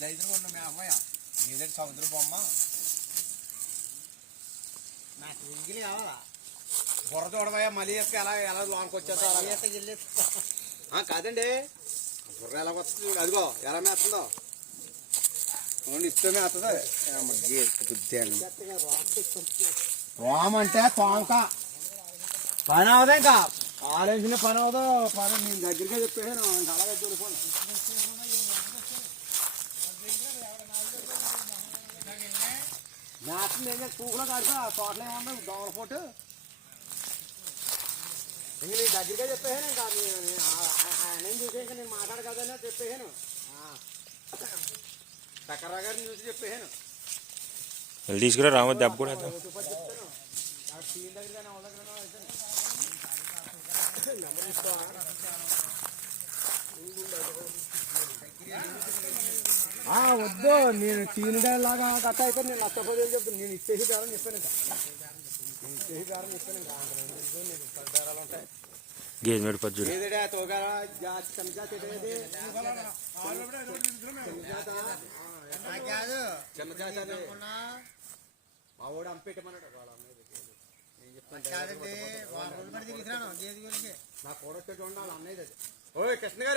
దైదుగా ఉన్న మేపమయ్య నీదంటే సముద్ర బొమ్మ నాకు ఇంగిలి కావాలా బుర్ర చూడమయ్యా మళ్ళీ ఎలా ఎలా లోనికి వచ్చేస్తా కాదండి బుర్ర ఎలా వస్తుంది చూడు అదిగో ఎలా మేస్తుందో ఇస్తే మేస్తుంది రోమ్ అంటే తోంక పని అవదా ఇంకా ఆలోచించిన పని అవదో పని నేను దగ్గరికే చెప్పేసాను అలాగే చూడిపోండి మేస్తుంది ఏం పూకులో కడతా తోటలో ఏమన్నా దోమల పోటు ఇంక నేను దగ్గరికే చెప్పేసాను ఇంకా ఆయన చూసి ఇంకా నేను మాట్లాడు కదనే చెప్పేసాను చక్కరా గారిని చూసి చెప్పేసాను తీసుకురా రామ దెబ్బ కూడా చెప్తాను టీం దగ్గర వద్దు నేను టీనులాగా గట్ట అయితే నేను నష్టపోదు చెప్తాను నేను ఇచ్చేసి బేరం చెప్పాను నేను ఇచ్చేసి బేరం చెప్పాను బేరాలు ఉంటాయి గేజ్ మేడు పద్దు చిన్న జాతి మా వాడు అంపెట్టమన్నాడు వాళ్ళ నేను చెప్తాను నా కూడా చూడండి వాళ్ళ అన్నయ్యది అది ఓ కృష్ణ గారు